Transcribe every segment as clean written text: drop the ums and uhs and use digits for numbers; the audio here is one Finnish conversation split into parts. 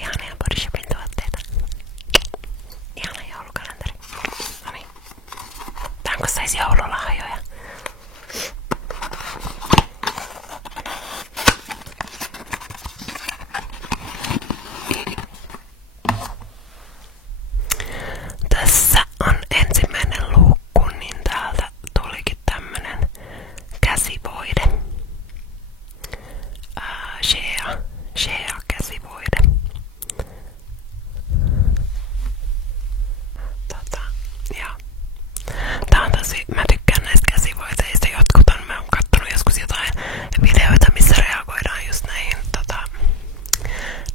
ihania Body Shopin tuotteita. Ihana joulukalenteri. Noniin. Tää on kun sais joululahjoja. Tässä on ensimmäinen luukku, niin täältä tulikin tämmönen käsivoide. Shea käsivoide. Ja tää on tosi, mä tykkään näistä käsivoiteista. Jotkut on, mä oon kattonut joskus jotain videoita, missä reagoidaan just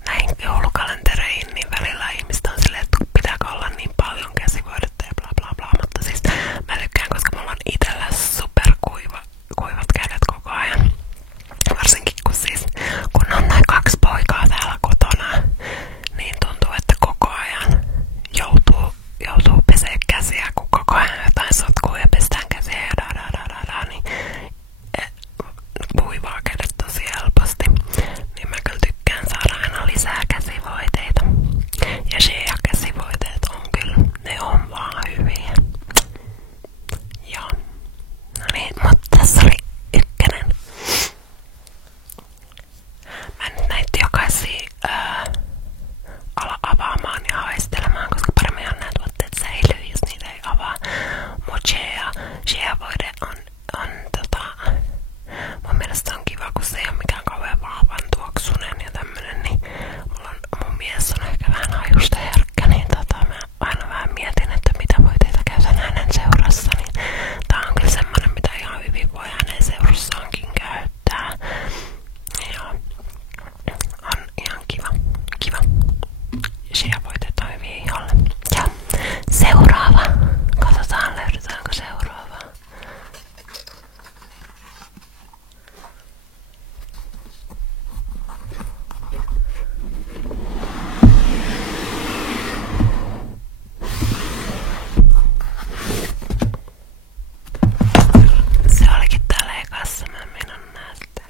näihin joulukalentereihin, niin välillä ihmiset on silleen, että pitääkö olla niin paljon käsivoidetta ja bla bla bla, mutta siis mä tykkään, koska mulla on itellä superkuivat kädet koko ajan. Varsinkin kun on noin 2 poikaa täällä kotona, niin tuntuu, että koko ajan joutuu pesee käsiä, kun koko ajan jotain sotkuu ja pestään käsiä ja niin kuivaa kädet tosi helposti. Niin mä kyllä tykkään saada aina lisää käsivoiteita. Ja Shea-käsivoiteet on kyllä, ne on vaan hyviä. Joo. No niin, mutta tässä oli ykkönen. Mä nyt näitä jokaisia ala avaamaan ja haistelemaan, koska paremminhan nämä tuotteet säilyy, jos niitä ei avaa. Mut Shea-voide on mun mielestä on kiva, kun se ei ole mikään kauhean vahvan tuoksunen ja tämmönen, niin mun mies on ehkä vähän hajusta herkkä, niin mä aina vähän mietin, että mitä voiteita käytän hänen seurassa, niin tää on kyllä semmonen, mitä ihan hyvin voi hänen seurassaankin käyttää. Ja on ihan kiva. Shea-voiteet on hyviä iholle. Ja seuraava. Katsotaan, löydetäänkö seuraavaa. Se olikin täällä ekassa, mä en meinannut näyttää.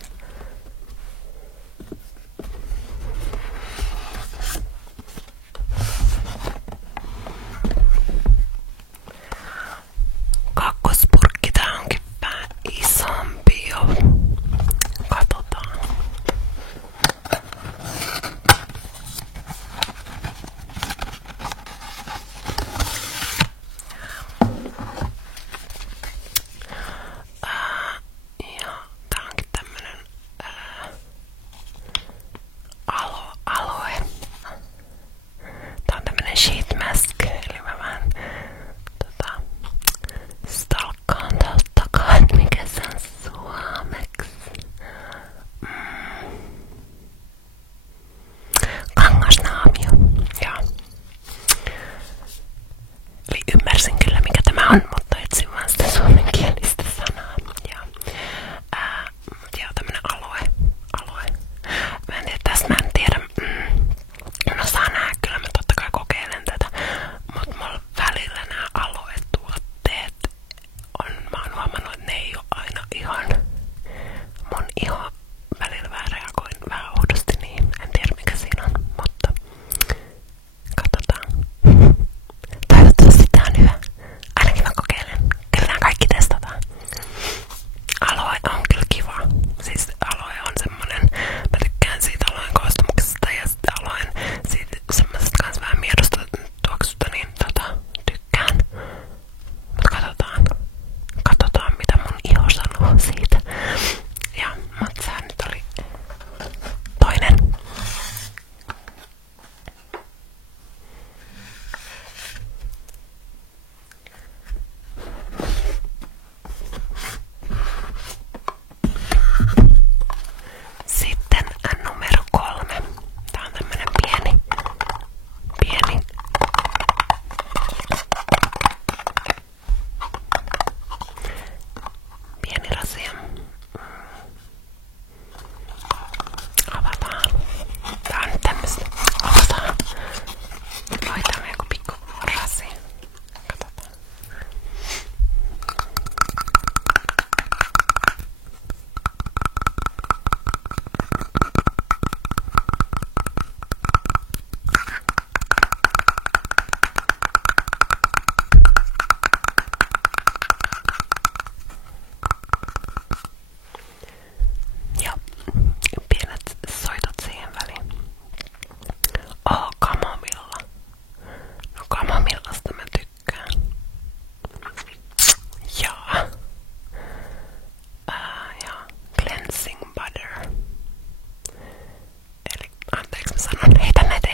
Anteeksi, mä sanon, heitän näitä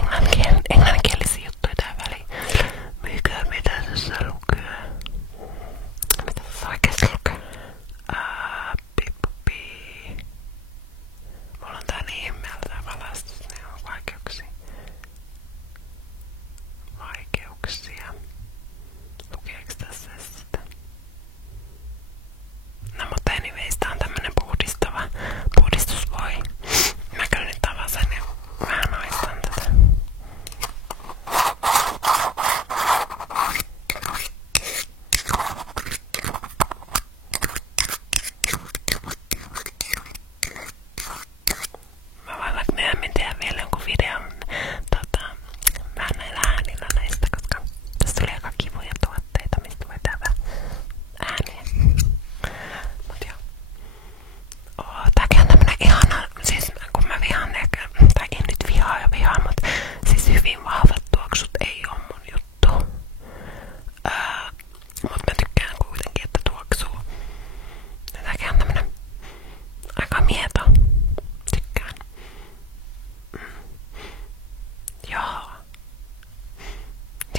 englanninkielisiä juttuja tähän väliin. Mitä tässä lukee? Mitä tässä oikeesti lukee? Pippi. Mulla on tää niin himmeltä valastus, niin on vaikeuksia. Lukeeks tässä sitä? No mutta anyways, tää on tämmönen puhdistusvoi. Mä kyllä nyt avasen ja vähän haistan tätä. Mä voin vaikka myöhemmin tehdä vielä jonkun videon vähän näillä äänillä näistä, koska tässä tuli aika kivoja tuotteita, mistä voi tehdä ääniä. Mut joo. Tääkin on tämmönen ihana, siis kun mä vihaan ehkä, tai en nyt vihaa, mut siis hyvin vahvat tuoksut ei oo mun juttu. Mut mä tykkään kuitenkin, että tuoksuu. Ja tääkin on tämmönen aika mieto. Tykkään. Joo.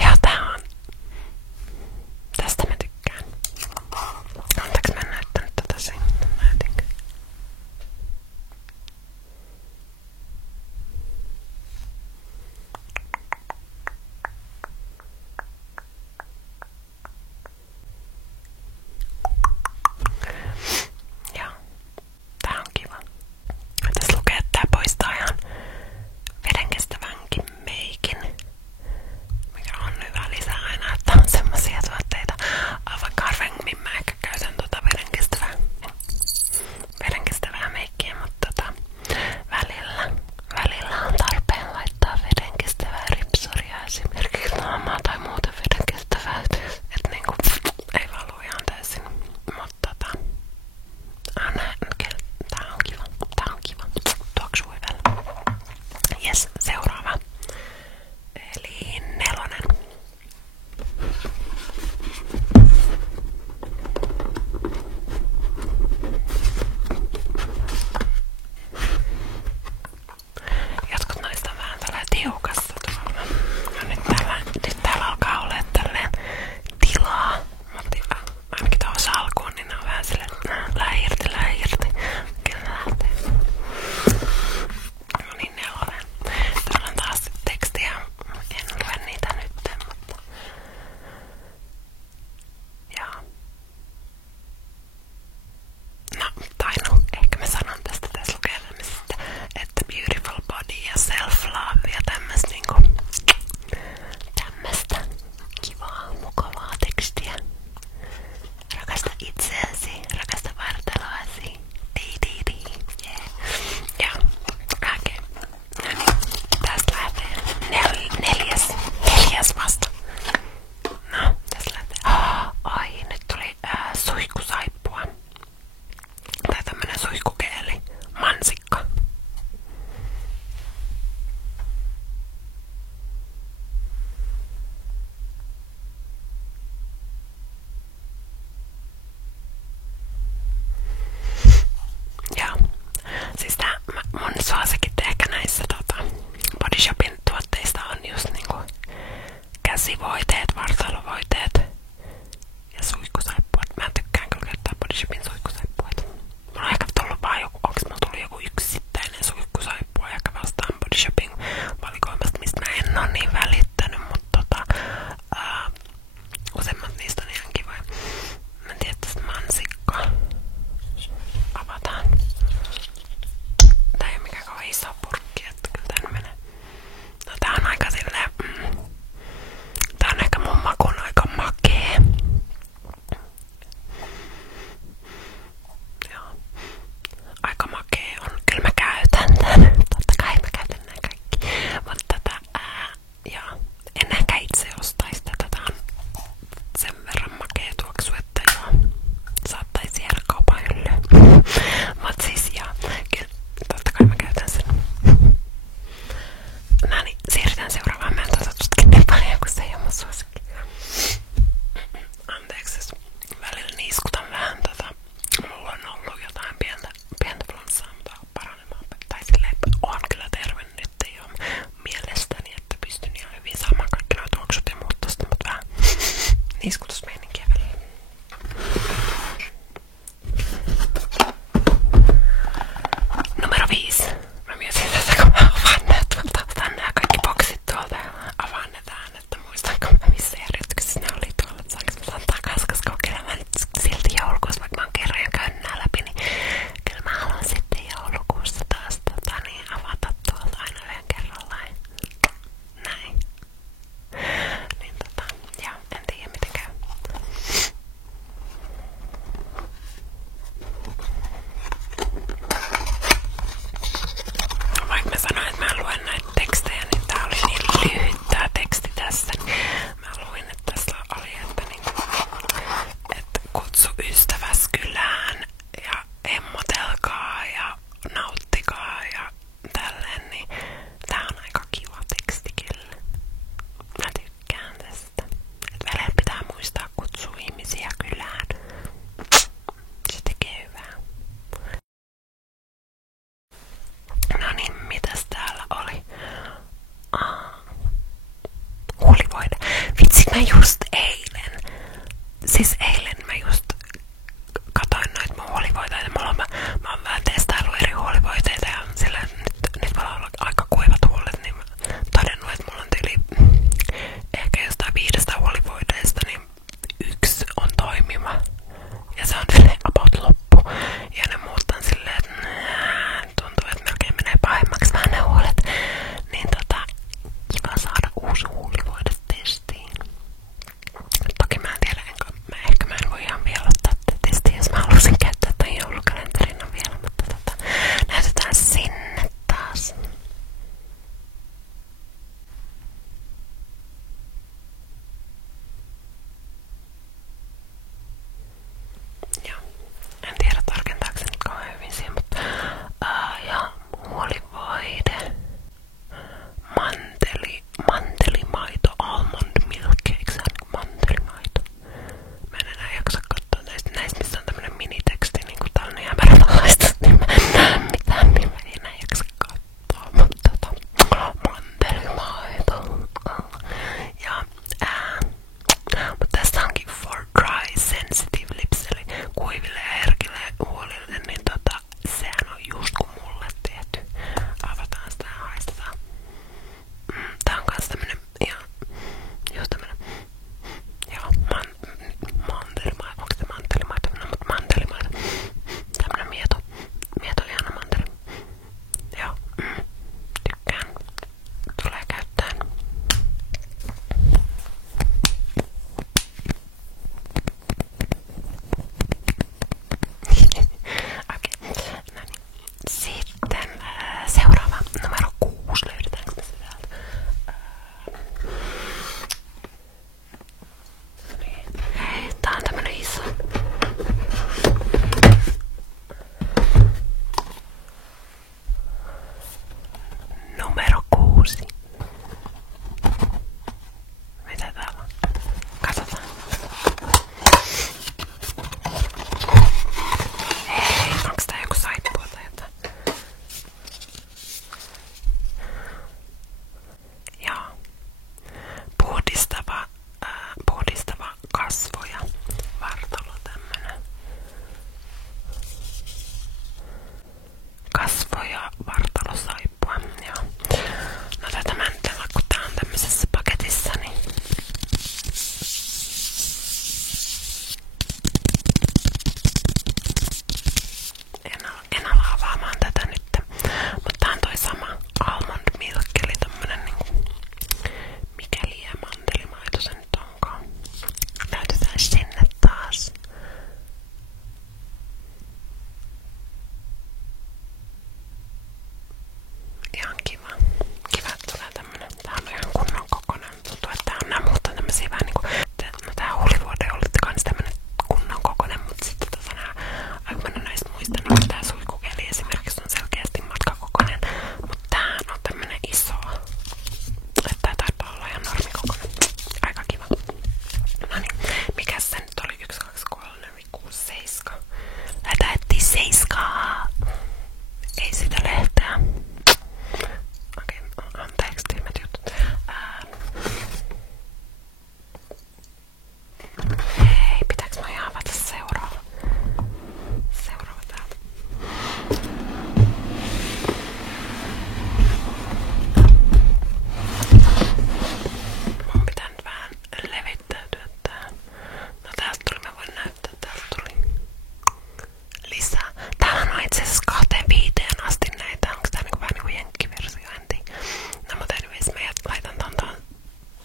Joo, tää on. Tästä mä tykkään. Anteeksi, mä en näyttänyt tätä sinne. Näytinkö? Joo. Tää on kiva. Tässä lukee, että tää poistaa ihan vedenkestävänkin meikin. Mikä on hyvä lisää aina, että on semmosia tuotteita. Vaikka harvemmin mä ehkä käytän vedenkestävää meikkiä, mutta välillä on tarpeen laittaa vedenkestävää ripsoria esimerkiksi naamaa tai muuta vedenkestävää, että niinku ei valu ihan täysin. Mutta tää on kiva. Tuoksuu hyvällä. Jes, seuraava. Eli 4. Jotkut noista on vähän tällä tiukassa tuolla. No nyt täällä alkaa olla tälleen tilaa. Mutta ainakin tuohon salkuun, niin ne on vähän silleen lähe irti. Kyllä lähtee. No niin, 4. Täällä on taas tekstiä. En lue niitä nyt, mutta joo. No, ehkä mä sanon tästä tässä lukemisesta, että beautiful body ja self-love ja tämmöstä niinku tämmöstä kivaa, mukavaa tekstiä. Rakasta itseäsi, rakasta vartaloasi. Yeah. Ja okei. No niin, tästä lähtee 4. vasta. No, tästä lähtee. Ai, nyt tuli suihkusaippua. Tai tämmönen suihkukeeli. Mansikka. Joo. Siis tää mun suosikit ehkä näissä Body Shopin tuotteista on just niinku käsivoiteet, vartalovoiteet ja suihkusaippuat. Mä tykkään kyllä käyttää Body Shopin suihkusaippua. Mulla on ehkä tullut vaan joku yksittäinen suihkusaippua ehkä vastaan Body Shopin valikoimasta, mistä mä en oo niin välittänyt, mutta useimmat niistä on ihan kivoja. Mä en tiedä tästä mansikkaa. Avataan. Tää ei oo mikään kauan iso purkki, että kyllä tän menee. No tää on aika silleen... Tää on ehkä mun makuun aika makee. Joo. Aika makee on. Kyllä mä käytän tän. Totta kai mä käytän nää kaikki. Mutta joo.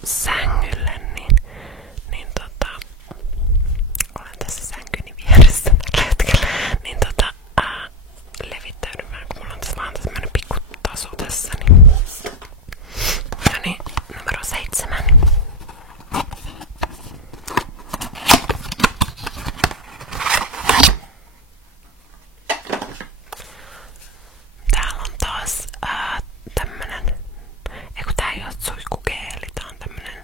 sängylle, niin olen tässä sänkyni vieressä tällä hetkellä, niin levittäydymään, kun mulla on tässä vaan tämmönen pikku taso tässä, niin. No niin, numero 7. Täällä on taas tämmönen, tää ei oo suihkugeeli, tää on tämmönen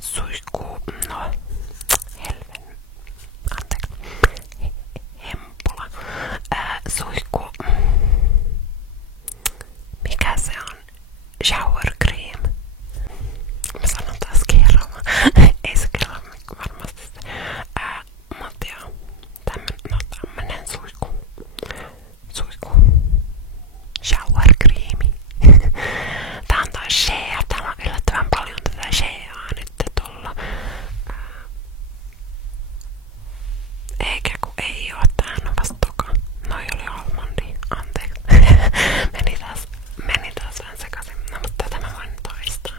suihku, no helven, anteeksi, hempula, suihku, mikä se on, shower cream, mä sanon taas kerran, ei se kyllä varmasti se, mutta joo, tämmönen suihku, shower creami. Tää on taas Shea. Täällä on yllättävän paljon tätä Sheaa nyt tuolla. Eikä kun ei oo, tää on vasta toka. Noi oli almondi. Anteeksi. meni taas vähän sekaisin. No mutta tätä mä voin toistaa.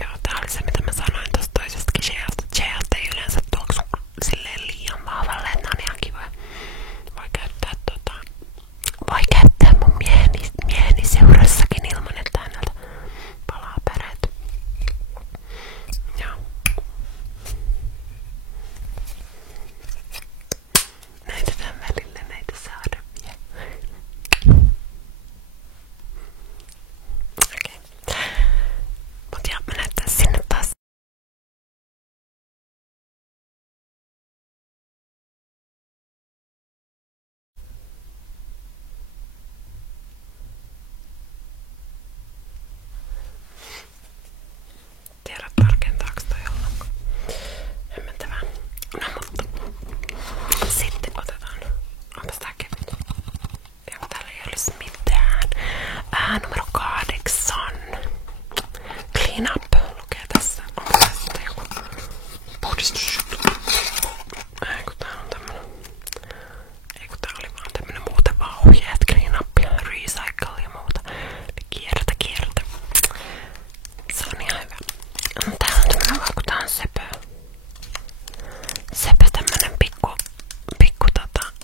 Joo, tää oli se mitä mä sanoin tosta toisestakin Sheasta. Sheat ei yleensä tuoksu silleen liian vahvalle, että ne on ihan kivoja. Voi käyttää mun mieheni seurassakin ilman, että häneltä palaa päreet. Joo. Näytetään välillä näitä saarevia. Okei. Mut joo, mä näytän sinne taas. Tiedä tarkentaaks toi ollenkaan. Hämmentävää. No mutta. Sitten otetaan. Onpas tää kevyt. Ja kun täällä ei olisi mitään. Numero 8. Clean up. Lukee tässä. Onko tässä joku puhdistusjuttu? Kun tää on tämmönen. Kun tää oli vaan tämmönen muutama ohjeet. Clean up ja recycle ja muuta. Eli kiertä. Se on ihan hyvä. Tää on tämmönen vaan, kun tää on sepö tämmönen pikku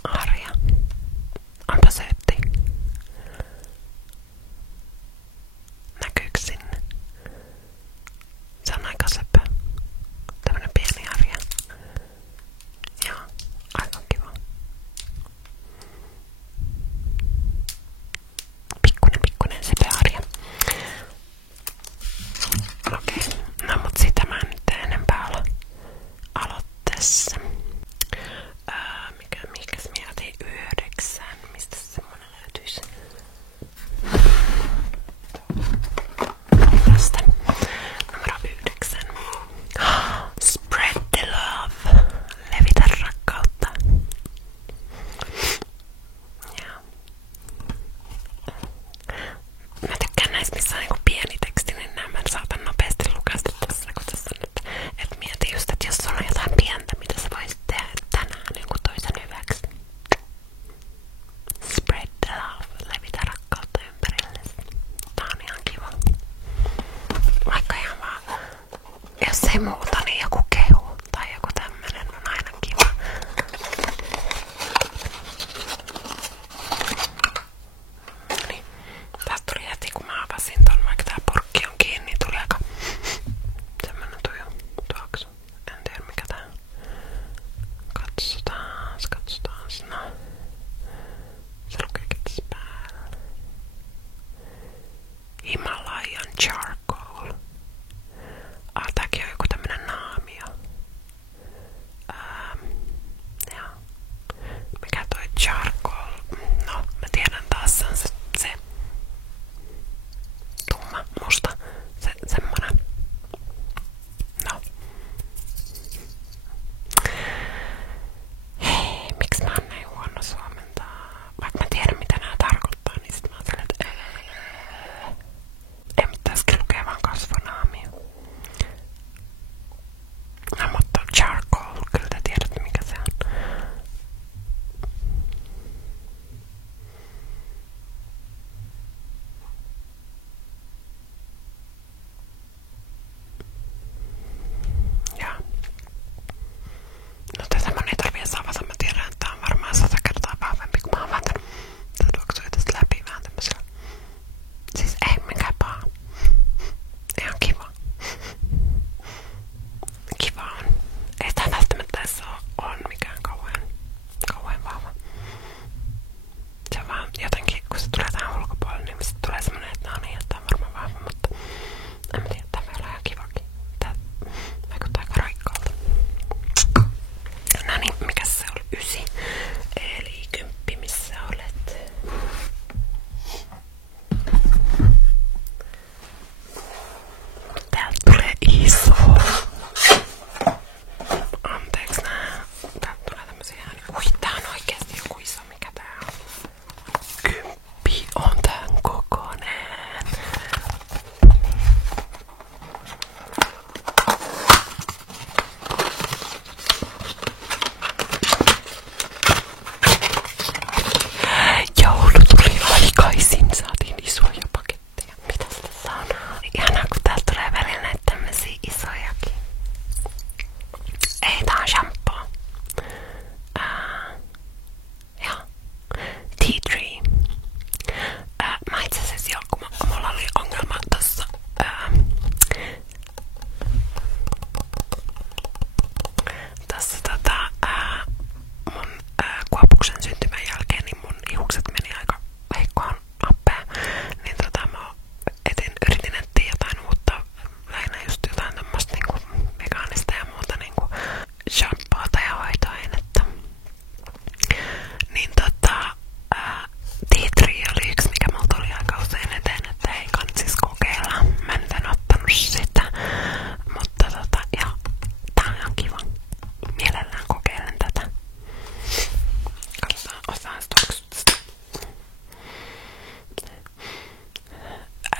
harja. Onpa söötti. Näkyykö sinne? Se on aika söpö. Tämmönen pieni harja. Joo, aika kiva. Pikkunen söpö harja. Okei, no mut sitä mä en nyt enempää ala aloitteessa. Mikäs mietin 9? Mistä semmonen löytyisi? Tästä. Numero 9. Spread the love. Levitä rakkautta. Joo. Mä tykkään näistä, missä on niinku pieni teksti, niin mä saatan nopeasti lukasta tässä, kun tässä on nyt, et mieti just, että jos sulla on jotain pientä, mitä sä voisit tehdä tänään joku toisen hyväksi. Spread the love, levitä rakkautta ympärille. Tää on ihan kiva. Vaikka ihan vaan, jos ei muuta, niin joku kehu tai joku tämmönen on aina kiva. Niin, tästä tuli heti kun mä avasin ton, vaikka tää porkki on kiinni, tuli aika semmonen tuoksu. En tiedä mikä tää on. Katsotaan. No. Se lukeekin tässä päällä. Himalayan charcoal. Tääkin on joku tämmönen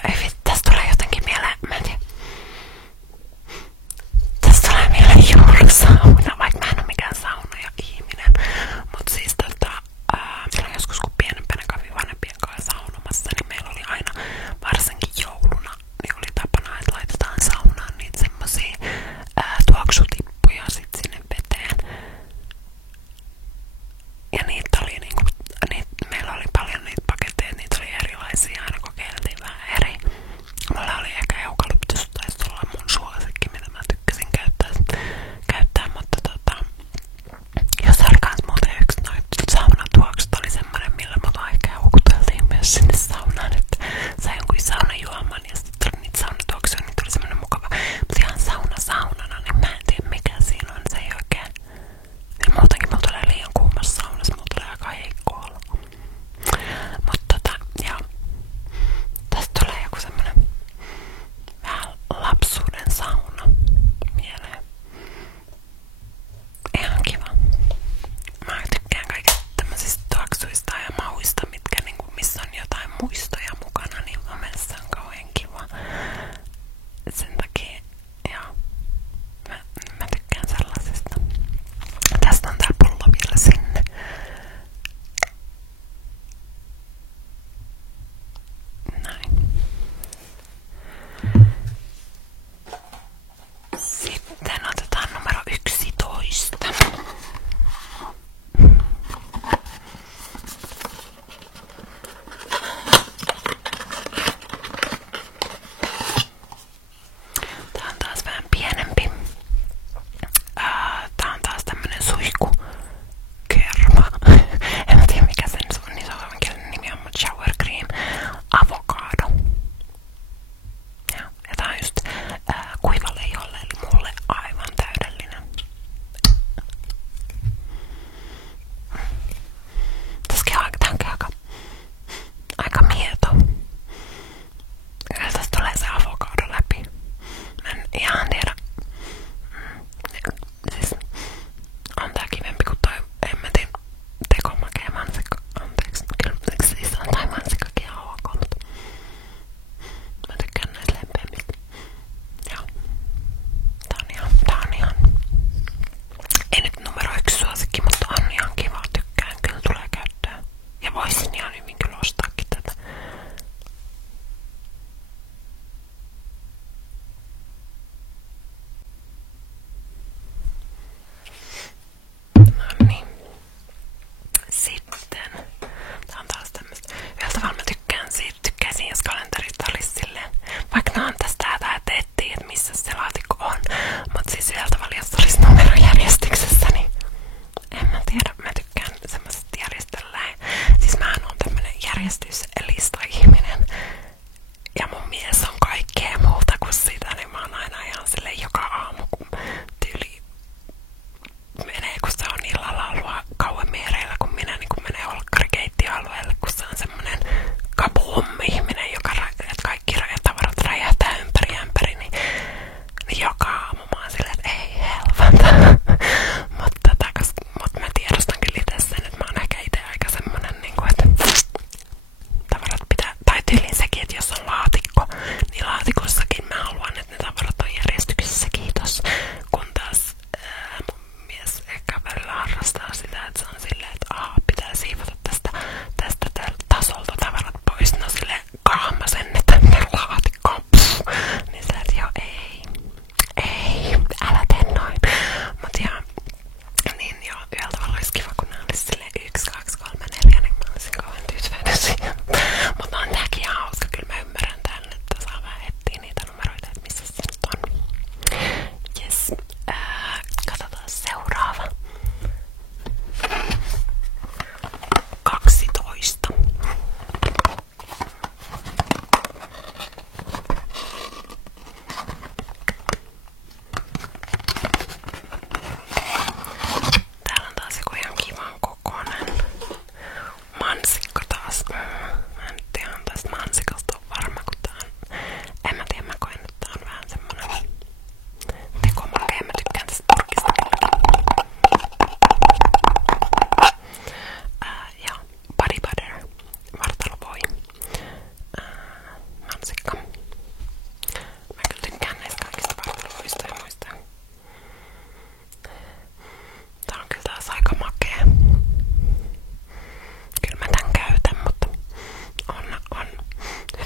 ei vittu, tästä tulee jotenkin mieleen, mä en tiedä. Tästä tulee mieleen juurisauna, vaikka mä en oo mikään saunoja-ihminen. Mut siis silloin joskus kun pienempänä kävin vanhempien kanssa saunomassa, niin meillä oli aina, varsinkin jouluna, niin oli tapana, että laitetaan saunaan niitä semmosia tuoksutippuja sit sinne veteen. Ja niitä oli niinku, meillä oli paljon niitä paketteja, niitä oli erilaisia, aina kokeiltiin vähän eri. Mulla oli ehkä eukalyptus, taisi olla mun suosikki, mitä mä tykkäsin käyttää, mutta jos oli kans muuten yksi noita saunatuoksut oli semmonen, millä mut ehkä houkuteltiin myös sinne saunaan, että sai jonkun saunajuoman ja sitten tuli niitä saunatuoksuja, niin tuli semmonen mukava. Mut ihan saunana, niin mä en tiedä mikä siinä on, se ei oikein. Ja muutenkin mulla tulee liian kuumassa saunassa, mulla tulee aika heikko olo. Mut joo. Tästä tulee joku semmonen vähän lapsuuden sauna mieleen. Ihan kiva. Mä tykkään kaikista tämmöisistä tuoksuista ja mauista, mitkä niinku, missä on jotain muistoja mukana, niin mun mielestä se on kauhean kiva. Sen takia, joo, mä tykkään sellaisesta. Tästä on tää pullo vielä sinne. Näin. Sitten otetaan numero 11. Tää on taas vähän pienempi. Tää on taas tämmönen suihkukerma. En tiedä mikä sen niin suomenkielinen nimi on, mutta shower cream avokado. Ja tää on just kuivalle jolle, eli mulle aivan täydellinen. Tässäkin on aika mieto. Kyllä tästä tulee se avokado läpi. Mä en ihan tiedä. Siis on tää kivempi kuin toi, en mä tiedä, tekomakea mansikka. Anteeksi, kyllä siis on tai mansikkakin ihan ok, mutta mä tykkään näitä lempeämmiltä. Joo. Tää on ihan ei nyt numero 1 suosikki, mutta on ihan kiva, tykkään, kyllä tulee käyttöön. Ja voisin ihan hyvin kyllä ostaakin tätä. No niin. Sitten. Tää on taas tämmöstä. Yhdellä tavalla mä tykkään siitä. Tykkäisin, jos kalenterit olis silleen. Vaikka nää on tästä että etsii, että missä se laatikko on. Mut siis yhdellä tavalla, jos olis numerojärjestyksessä, niin en mä tiedä. Mä tykkään semmosesta järjestellään. Siis mähän on tämmönen järjestyslista-ihminen. Ja mun mies on kaikkea muuta kuin sitä, niin mä oon aina ihan silleen joka aamu, kun tyyli menee, kun se on illalla ollut kauemmin ereillä kuin minä, niin kun menee olkkarikeittiöalueelle, kun se on semmonen kaboom-ihminen, että kaikki tavarat räjähtää ympäri, niin joka aamu mä oon silleen, että ei helvata. Mutta mä tiedostan kyllä itse sen, että mä oon ehkä ite aika semmonen, että tavarat pitää, tai tyyliin sekin, että jos on laatikko, niin laatikossakin mä haluan, että ne tavarat on järjestyksessä, kiitos. Kun taas mun mies ehkä välillä harrastaa sitä, että se on silleen, että pitää siivota tästä tasolta tavarat pois. No silleen kahmasen ne tänne laatikkoon. Niin silleen, että joo, ei, älä tee noin. Mut joo, niin joo, yhdellä tavalla olisi kiva, kun nää olisi silleen 1, 2, 3, 4, niin mä olisin kauhean tyytyväinen siihen. Mutta on tääkin ihan hauska,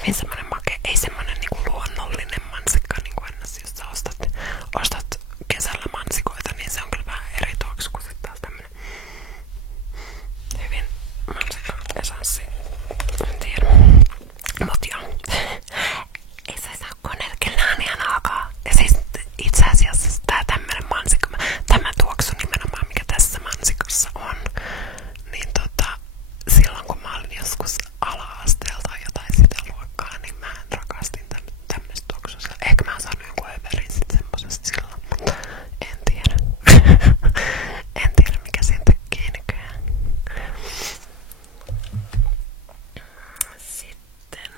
hyvin semmonen make, ei semmonen niinku luonnollinen mansikka niinku ennäs, jos sä ostat kesällä mansikoita, niin se on kyllä vähän eri tuoksu kuin sit taas tämmönen hyvin mansikka esanssi. En tiedä. Mut joo. Ei se saa koneella kyllä ihan alkaa. Ja siis itse asiassa tää tämmönen mansikka, tämä tuoksu nimenomaan mikä tässä mansikassa on, niin silloin kun mä olin joskus ala-asteella tai jotain sitä luokkaa, niin mä rakastin tämmöstä tuoksusta. Ehkä mä saan jonkun överin sit semmosesta silloin, mutta en tiedä. En tiedä mikä siinä tekee nykyään. Sitten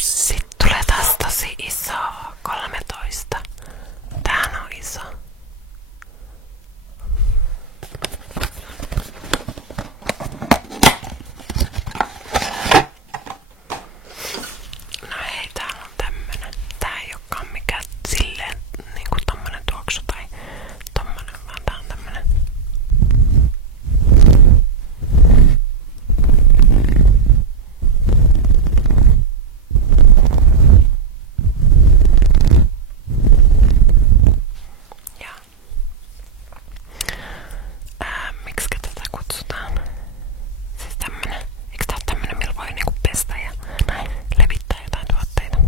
sit tulee taas tosi iso 13. Tämähän on iso. No hei, täällä on tämmönen. Tää ei olekaan mikään silleen niinku tommonen tuoksu tai tommonen, vaan tää on tämmönen. Ja miksikä tätä kutsutaan? Siis tämmönen, eikö tää oo tämmönen, millä voi niinku pestä ja näin levittää jotain tuotteita?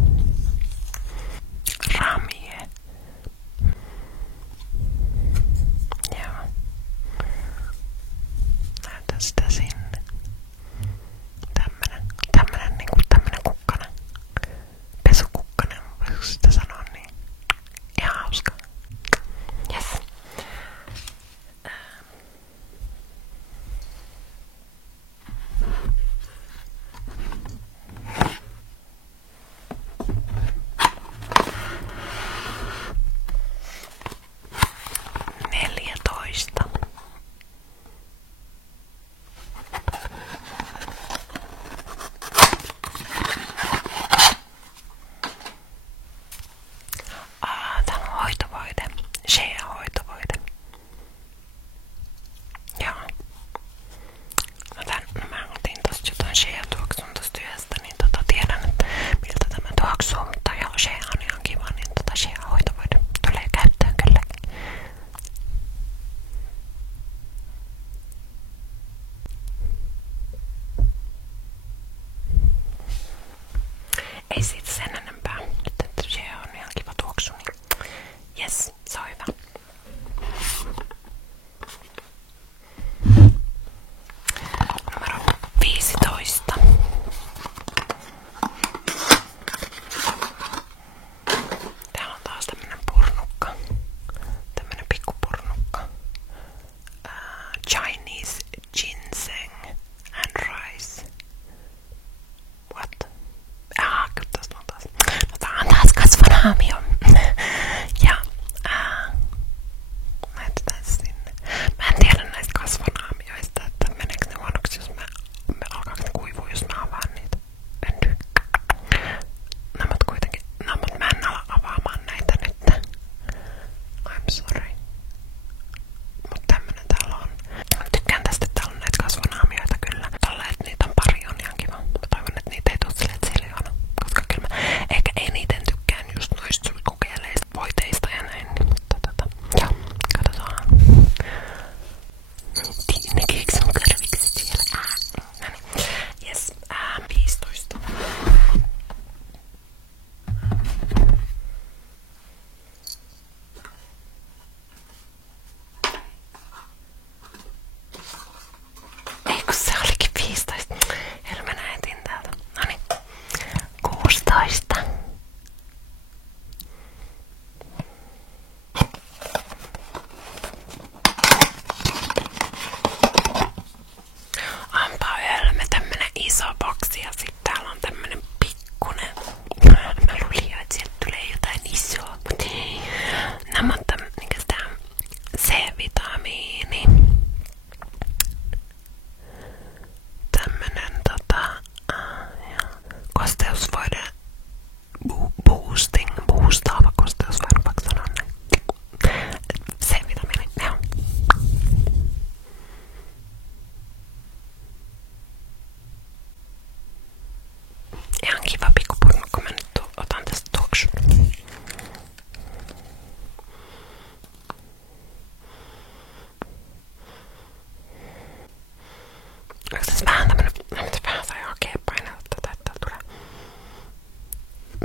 Ramie. Joo. Näytän sitä sinne. Tämmönen niinku tämmönen kukkanen. Pesukukkanen, voisiko sitä sanoa niin? Ihan hauska. Yes. Neljätoista. Täällä on hoitovoide. Shea-hoitovoide. Joo. No mä otin tosta jotain Shea-tuoksun tosta yhdestä, niin tiedän, että miltä tämä tuoksuu, mutta joo, Shea on ihan kiva, niin Shea-hoitovoide tulee käyttöön kylläkin. Ei siitä sen enempää. Nyt että Shea on ihan kiva tuoksu, niin jes, se on hyvä. Numero 15. Täällä on taas tämmönen purnukka. Tämmönen pikkupurnukka. Chinese ginseng and rice. What? Kyllä tosta on taas. No tää on taas kasvanaamio. Ja näytetään sinne. Mä en tiedä näistä kasvanaamioista, että meneekö ne huonoksi, jos alkaako ne kuivua, jos mä avaan niitä. En tykkää. Nämät kuitenkin, mutta mä en ala avaamaan näitä nyt. I'm sorry. Mut tämmönen täällä on. Tykkään tästä, että täällä on näitä kasvanaamioita kyllä. Tolla, että niitä on pari, on ihan kiva. Mä toivon, että niitä ei tuu silleen, että siellä ei ole. Koska kyllä mä ehkä eniten tykkään just noista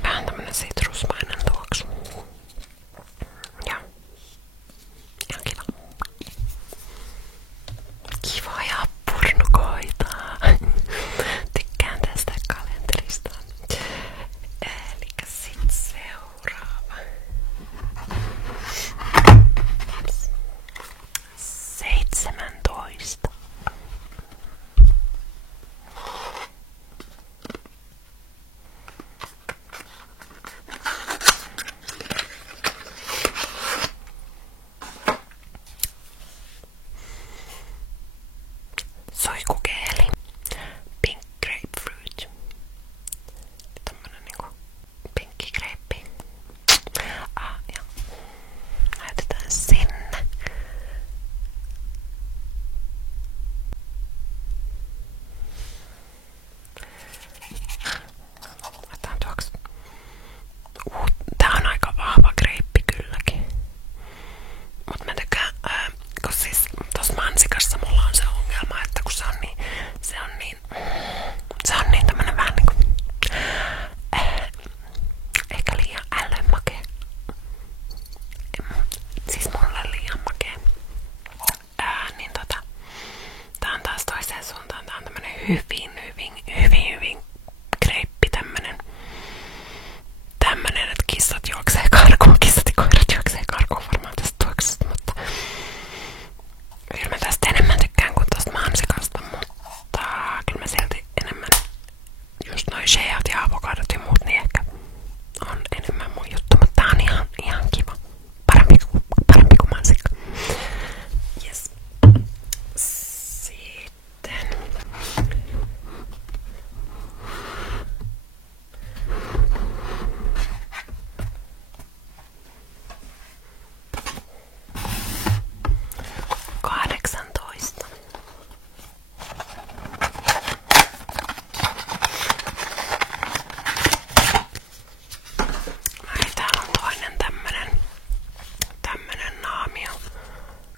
vähän tämmönen sitrusmainen tuoksu. Ja ihan kiva. Kivoja purnukoita. Tykkään tästä kalenterista. Elikkä sit seuraava. 17. Suihkugeeli. Pink grapefruit. Tommonen niinku pinkki greippi. Ja näytetään sinne. Otetaan tuoksi. Tää on aika vahva greippi kylläkin. Mut mä tykkään, kun siis tossa mansikassa mulla on se ongelma, että kun se on niin tämmönen vähän niinku ehkä liian ällönmakee. Siis mulle liian makee. Niin tää on taas toiseen suuntaan. Tää on tämmönen hyvin greippi tämmönen, että kissat juoksee karkuun. Kissat ja koirat juoksee karkuun varmaan tästä tuoksusta, mutta kyllä mä tästä enemmän tykkään kuin tosta mansikasta, mutta kyllä mä silti enemmän just noi sheat ja avokadot ja muut, niin ehkä on enemmän mun juttu, mutta tää on ihan kiva. Parempi kuin mansikka. Yes. Sitten kahdeksantoista. Täällä on toinen tämmönen naamio.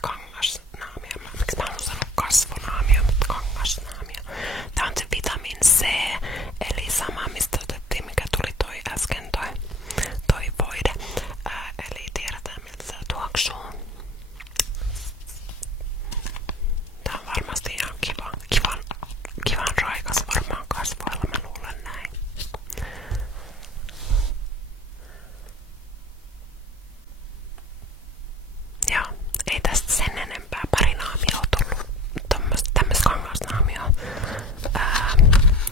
Kangasnaamio. Miksi mä haluan sanoa kasvonaamio, mutta kangasnaamio. Tää on se vitamin C, eli sama mistä otettiin, mikä tuli toi äsken toi voide. Eli tiedetään miltä tää tuoksuu. Tää on varmasti ihan kivan raikas varmaan kasvoilla, mä luulen näin. Ja ei tästä sen enempää. Pari naamioa tullut. Tämmöstä kangasnaamioa.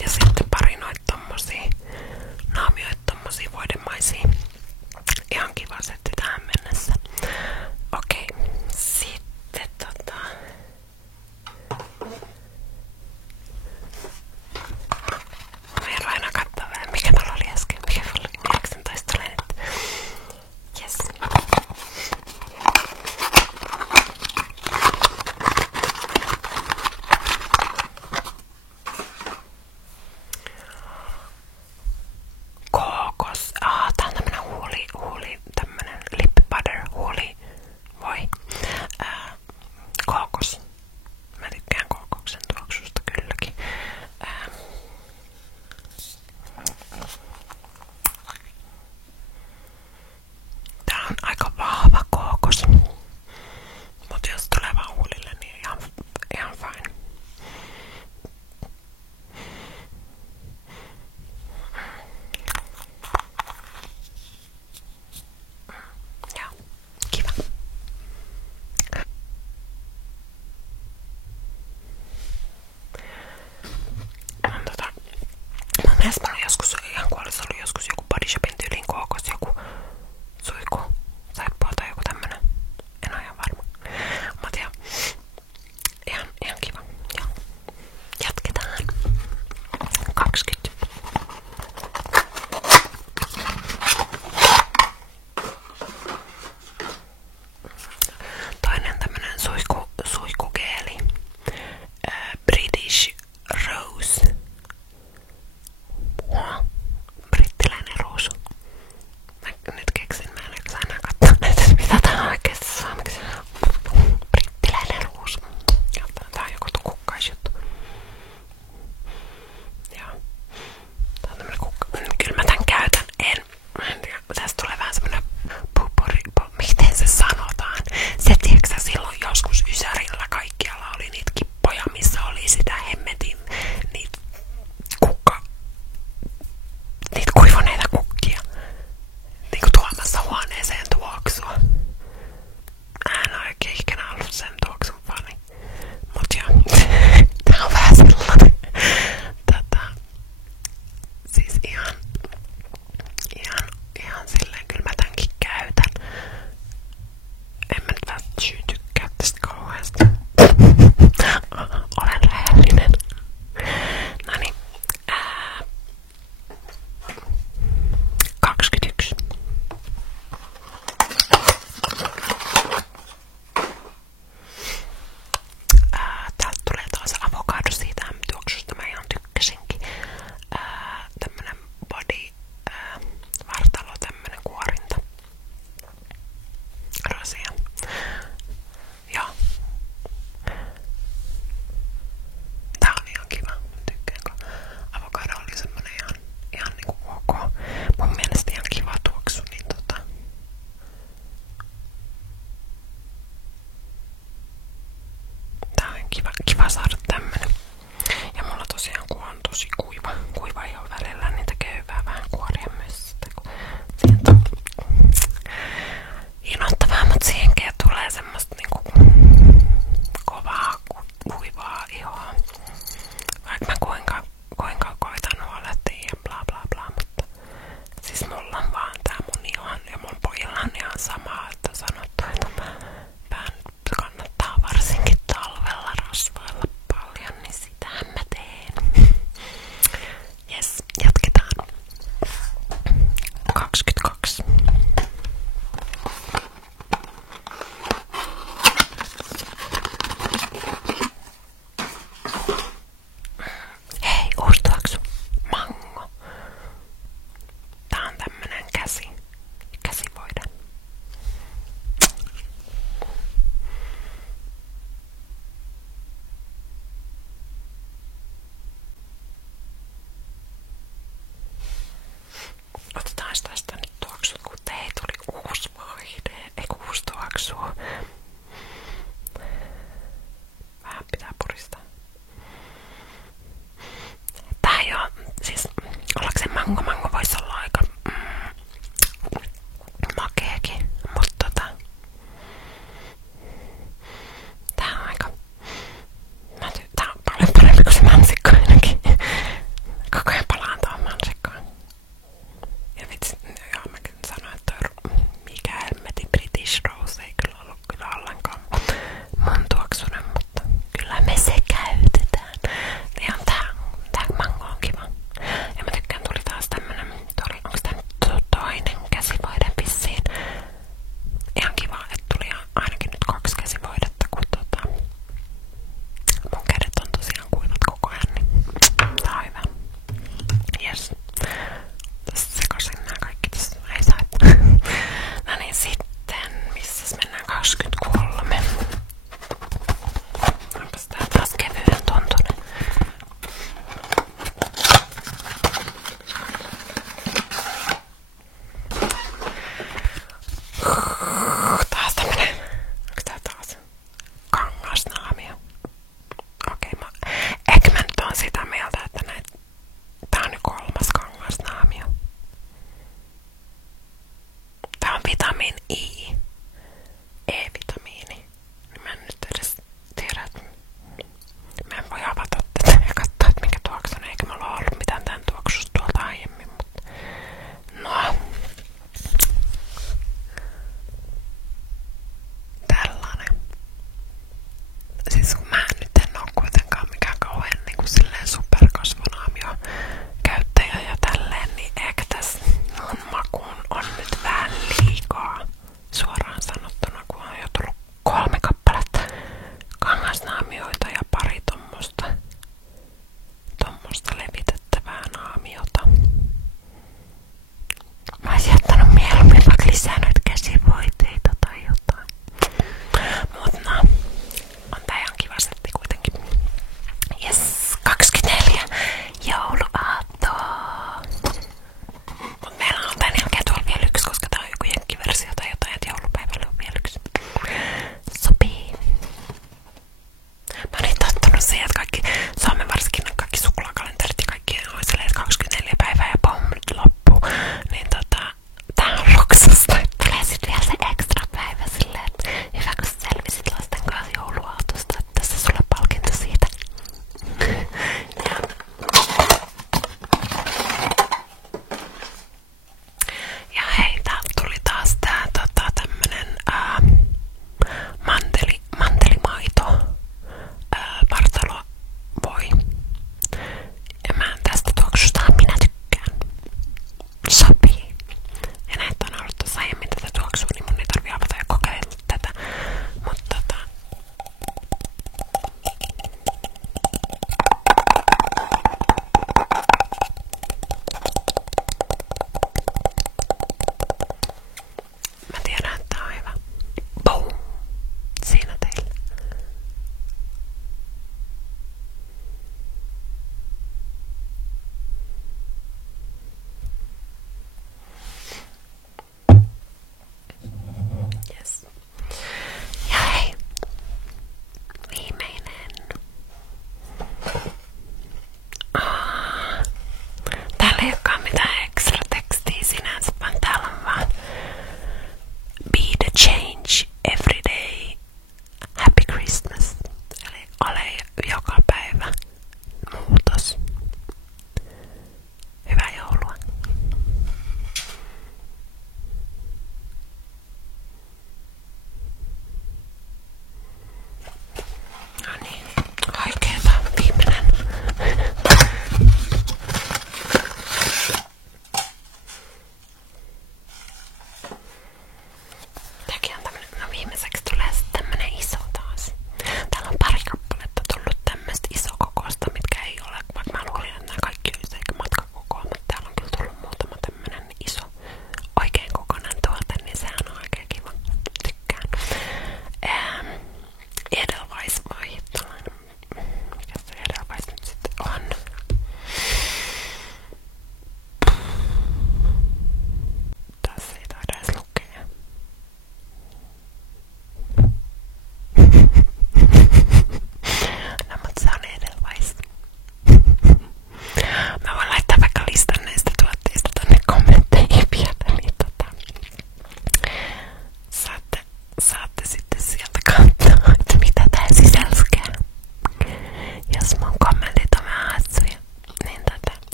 Ja sitten pari noita tommosia naamioita, tommosia voidemaisia. Ihan kiva setti tähän mennessä. Okei, sitten mä en aina katsoa vielä, mikä mulla oli äsken. Mikä mulla oli 19 tulee nyt. Yes. Kookos. Tää on tämmönen tämmönen lip butter voi. Kookos. Mä tykkään kookoksen tuoksusta kylläkin. Tää on aika vahva kookos. Mut jos tulee vaan huulille, niin ihan fine. Joo, kiva. Mä mielestä mä olin joskus, ihan kun olisi ollut joskus joku Body Shopin tyylin kookos, joku suihku, saippua tai joku tämmönen. En oo ihan varma. Mut joo, ihan kiva. Joo. Jatketaan. 20. Toinen tämmönen suihkugeeli. British Rose.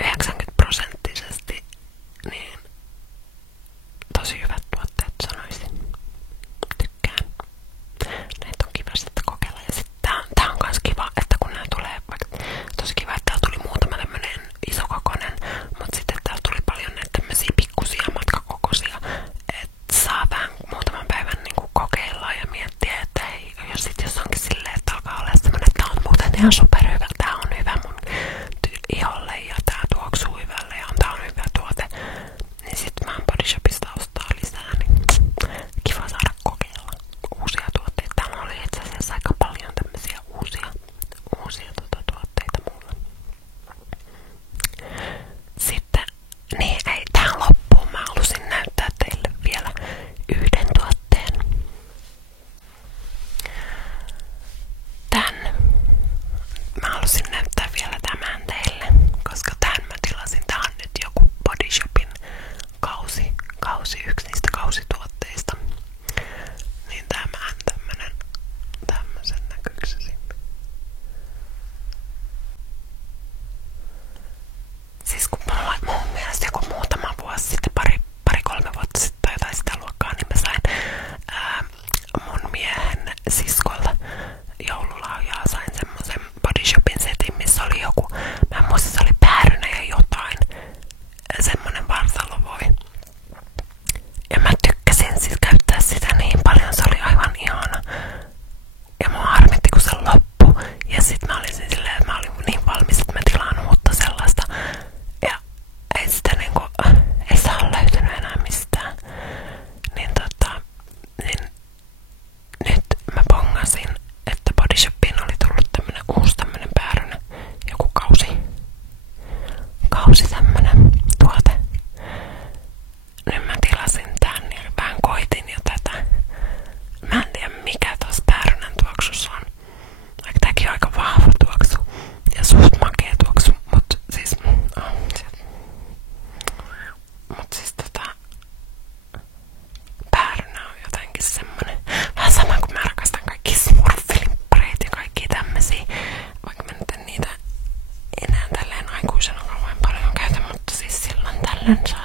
90% niin tosi hyvät tuotteet sanoisin. Tykkään. Näitä on kiva sitten kokeilla. Ja sitten tää on kans kiva, että kun nää tulee, vaikka tosi kiva, että täällä tuli muutama tämmönen isokokonen, mut sitten täällä tuli paljon näitä tämmösiä pikkusia matkakokoisia, että saa vähän muutaman päivän niinku kokeilla ja miettiä, että hei, jos onkin silleen, että alkaa olla semmonen, että tää on muuten ihan superhyvä, tää on hyvä mun iholle ja tää tuoksuu hyvälle ja tää on hyvä tuote, niin sit mä oon Body Shopista ostaa lisää, niin kiva saada kokeilla uusia tuotteita. Täällä oli itse asiassa aika paljon tämmösiä uusia tuotteita mulla. Sitten, niin ei tähän loppuun mä halusin näyttää teille vielä yhden tuotteen. Tän. Mä halusin näyttää vielä tämän teille, koska tän mä tilasin. Tää on nyt joku Body Shopin yksi niistä kausituotteista. Niin tämän tämmösen näkyykö se sinne? Siis kun mun mielestä joku muutama vuosi sitten, pari-kolme vuotta sitten tai jotain sitä luokkaa, niin mä sain mun miehen siskolta joululahjaa. Sain semmosen Body Shopin setin, missä oli joku, mä en muista, se oli päärynä ja jotain, semmonen vartalovoi. Ja mä tykkäsin siis käyttää sitä niin paljon, se oli aivan ihana. Ja mua harmitti kun se loppui. Ja sit mä olin silleen, että mä olin niin valmis, että mä tilaan uutta sellaista. Ja ei sitä niinku, ei sitä ole löytynyt enää mistään. Niin niin nyt mä bongasin, että Body Shopiin oli tullut tämmönen uusi tämmönen päärynä. Joku kausi tämmönen tuote. Nyt mä tilasin tän ja vähän koitin jo tätä. Mä en tiedä mikä tossa päärynän tuoksussa on. Vaikka tääkin on aika vahva tuoksu ja suht makea tuoksu, mut siis päärynä on jotenkin semmonen vähän sama kuin mä rakastan kaikki smurfilimppareita ja kaikki tämmösiä. Vaikka mä nyt en niitä enää tälleen aikuisena kauhean paljon käytä, mutta siis silloin tällöin saa